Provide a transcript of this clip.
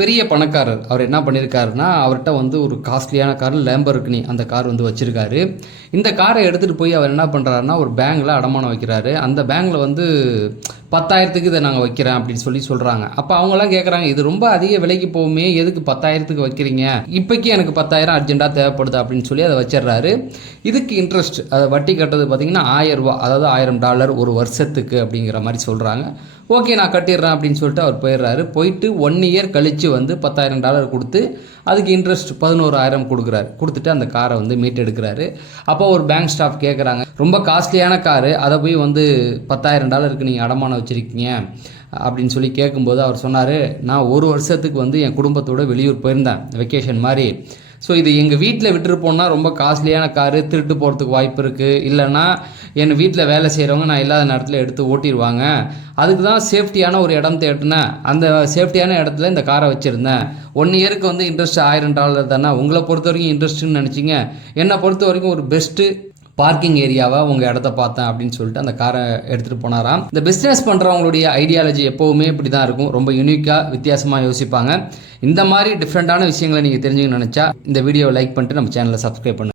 பெரிய பணக்காரர். அவர் என்ன பண்ணியிருக்காருன்னா, அவர்ட்ட வந்து ஒரு காஸ்ட்லியான கார் லேம்பர்கினி அந்த கார் வந்து வச்சிருக்காரு. இந்த கார எடுத்துட்டு போய் அவர் என்ன பண்றாருன்னா, ஒரு பேங்க்ல அடமானம் வைக்கிறாரு. அந்த பேங்க்ல வந்து 10,000க்கு இத நாங்க வைக்கிறேன் அப்படின்னு சொல்றாங்க. அப்ப அவங்கலாம் கேட்குறாங்க, இது ரொம்ப அதிக விலைக்கு போகுமே, எதுக்கு 10,000க்கு வைக்கிறீங்க? இப்பைக்கு எனக்கு 10,000 அர்ஜென்ட்டா தேவைப்படுது அப்படின்னு சொல்லி அத வச்சிடுறாரு. இதுக்கு இன்ட்ரெஸ்ட் வட்டி கட்டுறது பார்த்தீங்கன்னா ரூ. 1000 அதாவது $1000 ஒரு வருஷத்துக்கு அப்படிங்கிற மாரி சொல்றாங்க. ஓகே நான் கட்டிடுறேன் அப்படின்னு சொல்லிட்டு அவர் போயிடுறாரு. போயிட்டு 1 இயர் கழிச்சு வந்து $10,000 கொடுத்து அதுக்கு இன்ட்ரெஸ்ட் 11,000 கொடுக்குறாரு. கொடுத்துட்டு அந்த காரை வந்து மீட்டெடுக்கிறாரு. அப்போ ஒரு பேங்க் ஸ்டாஃப் கேட்குறாங்க, ரொம்ப காஸ்ட்லியான காரு, அதை போய் வந்து $10,000க்கு நீங்கள் அடமானம் வச்சுருக்கீங்க அப்படின்னு சொல்லி கேட்கும்போது அவர் சொன்னார், நான் ஒரு வருஷத்துக்கு வந்து என் குடும்பத்தோட வெளியூர் போயிருந்தேன் வெக்கேஷன் மாதிரி. ஸோ இது எங்கள் வீட்டில் விட்டுருப்போம்னா ரொம்ப காஸ்ட்லியான காரு, திருட்டு போகிறதுக்கு வாய்ப்பு இருக்குது. இல்லைன்னா என் வீட்டில் வேலை செய்கிறவங்க நான் இல்லாத நேரத்தில் எடுத்து ஓட்டிடுவாங்க. அதுக்கு தான் சேஃப்டியான ஒரு இடம் தேடினேன். அந்த சேஃப்டியான இடத்துல இந்த காரை வச்சுருந்தேன். 1 இயருக்கு வந்து இன்ட்ரெஸ்ட் $1000 தானே. உங்களை பொறுத்த வரைக்கும் இன்ட்ரெஸ்ட்டுன்னு நினச்சிங்க. என்னை பொறுத்த வரைக்கும் ஒரு பெஸ்ட்டு பார்க்கிங் ஏரியாவாக உங்கள் இடத்த பார்த்தேன் அப்படின்னு சொல்லிட்டு அந்த காரை எடுத்துகிட்டு போனாராம். இந்த பிஸ்னஸ் பண்ணுறவங்களுடைய ஐடியாலஜி எப்போவுமே இப்படி தான் இருக்கும். ரொம்ப யூனிக்காக வித்தியாசமாக யோசிப்பாங்க. இந்த மாதிரி டிஃப்ரெண்ட்டான விஷயங்களை நீங்கள் தெரிஞ்சுக்கணும்னு நினச்சா இந்த வீடியோவை லைக் பண்ணிட்டு நம்ம சேனலை சப்ஸ்கிரைப் பண்ணுங்கள்.